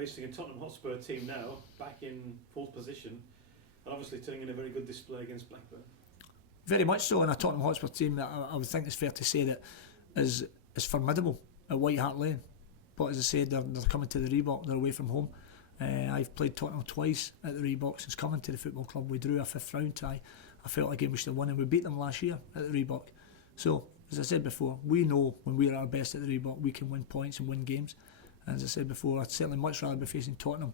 facing a Tottenham Hotspur team now, back in fourth position, and obviously turning in a very good display against Blackburn. Very much so, in a Tottenham Hotspur team that I would think it's fair to say that is formidable at White Hart Lane. But as I said, they're coming to the Reebok, they're away from home. I've played Tottenham twice at the Reebok since coming to the football club. We drew a 5th round tie. I felt like we should have won, and we beat them last year at the Reebok. So, as I said before, we know when we're at our best at the Reebok, we can win points and win games. And as I said before, I'd certainly much rather be facing Tottenham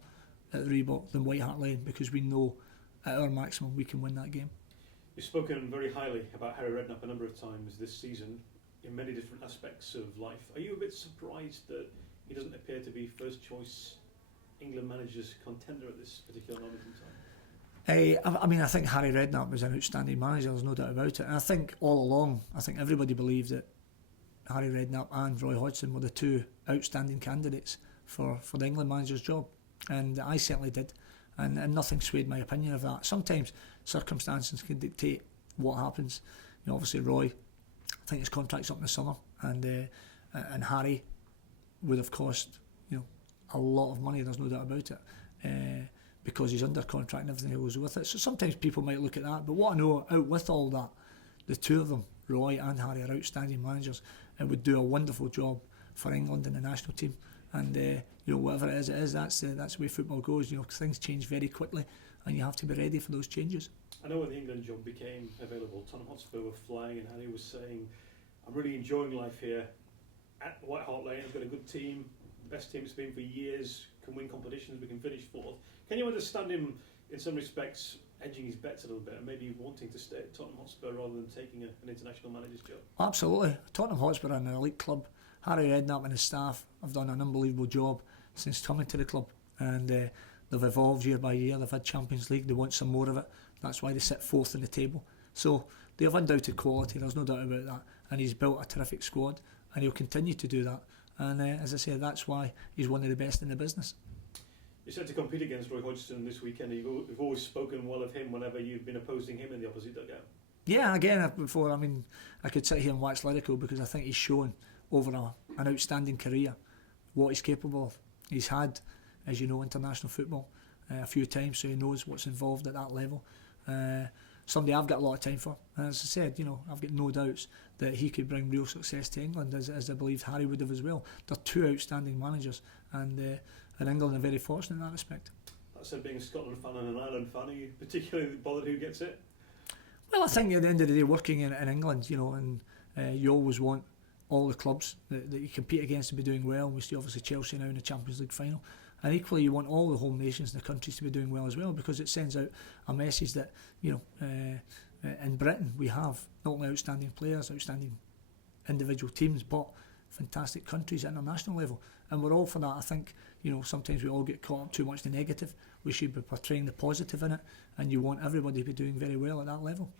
at the Reebok than White Hart Lane, because we know at our maximum we can win that game. You've spoken very highly about Harry Redknapp a number of times this season in many different aspects of life. Are you a bit surprised that he doesn't appear to be first choice England manager's contender at this particular moment in time? I think Harry Redknapp was an outstanding manager, there's no doubt about it. And I think all along, everybody believed that Harry Redknapp and Roy Hodgson were the two outstanding candidates for the England manager's job. And I certainly did. And nothing swayed my opinion of that. Sometimes circumstances can dictate what happens. Obviously Roy, I think his contract's up in the summer, and Harry would have cost a lot of money, there's no doubt about it, because he's under contract and everything that goes with it. So sometimes people might look at that, but what I know out with all that, the two of them, Roy and Harry, are outstanding managers and would do a wonderful job for England and the national team. And whatever it is, that's the way football goes. Things change very quickly, and you have to be ready for those changes. I know when the England job became available, Tottenham Hotspur were flying, and Harry was saying, "I'm really enjoying life here at White Hart Lane. I've got a good team, best team it's been for years. Can win competitions. We can finish fourth." Can you understand him in some respects edging his bets a little bit and maybe wanting to stay at Tottenham Hotspur rather than taking an international manager's job? Absolutely. Tottenham Hotspur are an elite club. Harry Redknapp and his staff have done an unbelievable job since coming to the club, and they've evolved year by year. They've had Champions League, they want some more of it. That's why they sit fourth in the table. So they have undoubted quality, there's no doubt about that, and he's built a terrific squad, and he'll continue to do that. And as I say, that's why he's one of the best in the business. You're set to compete against Roy Hodgson this weekend. You've always spoken well of him whenever you've been opposing him in the opposite dugout. Yeah, again, before, I could sit here and wax lyrical, because I think he's shown over an outstanding career what he's capable of. He's had, as you know, international football a few times, so he knows what's involved at that level. Somebody I've got a lot of time for. And as I said, I've got no doubts that he could bring real success to England, as I believe Harry would have as well. They're two outstanding managers, and England are very fortunate in that respect. That said, being a Scotland fan and an Ireland fan, are you particularly bothered who gets it? Well, I think at the end of the day, working in England, and you always want all the clubs that you compete against to be doing well. We see obviously Chelsea now in the Champions League final, and equally you want all the home nations and the countries to be doing well as well, because it sends out a message that in Britain we have not only outstanding players, outstanding individual teams, but fantastic countries at international level, and we're all for that. I think sometimes we all get caught up too much in the negative. We should be portraying the positive in it, and you want everybody to be doing very well at that level.